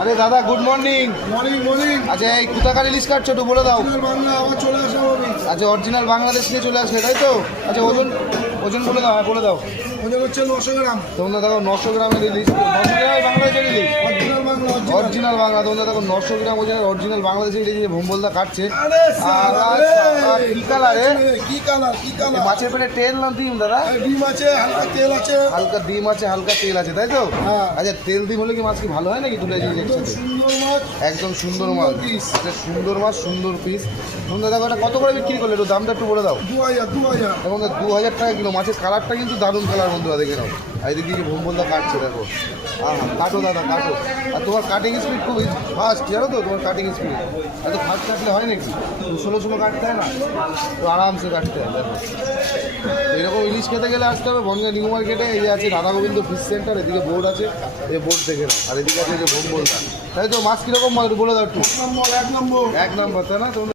আরে দাদা good morning. Morning morning. আচ্ছা এই কোথাকার ইলিশ কাটছো একটু বলে দাও। বাংলা আবার চলে আসা হবে। আচ্ছা অরিজিনাল বাংলাদেশ থেকে চলে আসবে তাই তো? আচ্ছা ওজন ওজন বলে দাও, হ্যাঁ বলে দাও। ওজন হচ্ছে 900 গ্রাম। তোমরা দেখো 900 গ্রামের ইলিশ, 900 গ্রাম বাংলাদেশের ইলিশ, অরিজিনাল বাংলা অরিজিনাল বাংলা। তোমরা দেখো 900 গ্রাম ওজনের অরিজিনাল বাংলাদেশের ইলিশ ভোম্বলদা কাটছে। আরে কি কালার কি কালার কি কালার। মাছের পেটে তেল না ডিম দাদা? ডিম আছে, হালকা তেল আছে। হালকা ডিম আছে, হালকা তেল আছে তাই তো? হ্যাঁ। আচ্ছা তেল ডিম হলে কি মাছ কি ভালো হয় নাকি দুটো জিনিস একসাথে? সুন্দর মাছ, একদম সুন্দর মাছ, পিস। আচ্ছা সুন্দর মাছ, সুন্দর পিস। তোমরা দেখো এটা কত করে বিক্রি করলে একটু দামটা একটু বলে দাও। 2000 এবং 2000 টাকা কিলো। মাছের কালারটা কিন্তু দারুণ কালার বন্ধুরা, দেখে নাও। আর এদিকে কি ভোম্বলদা কাটছে দেখো। হ্যাঁ কাটো দাদা কাটো। আর তোমার কাটিং স্পিড খুব ফাস্ট, জানো তো তোমার কাটিং স্পিড এত ফাস্ট কাটলে হয় নাকি? ষোলো কাটতে হয় না, তো আরামসে কাটতে হয়। দেখো এরকম ইলিশ খেতে গেলে আসতে হবে বনগাঁ নিউ মার্কেটে। এই যে আছে রাধা গোবিন্দ ফিশ সেন্টার, এদিকে বোর্ড আছে, এই বোর্ড দেখে নাও। আর এদিকে আছে যে ভোম্বলদা, তাই তো? মাছ কীরকম মাছ বলে দাও একটু। এক নম্বর। এক নাম্বার তাই না? তোমরা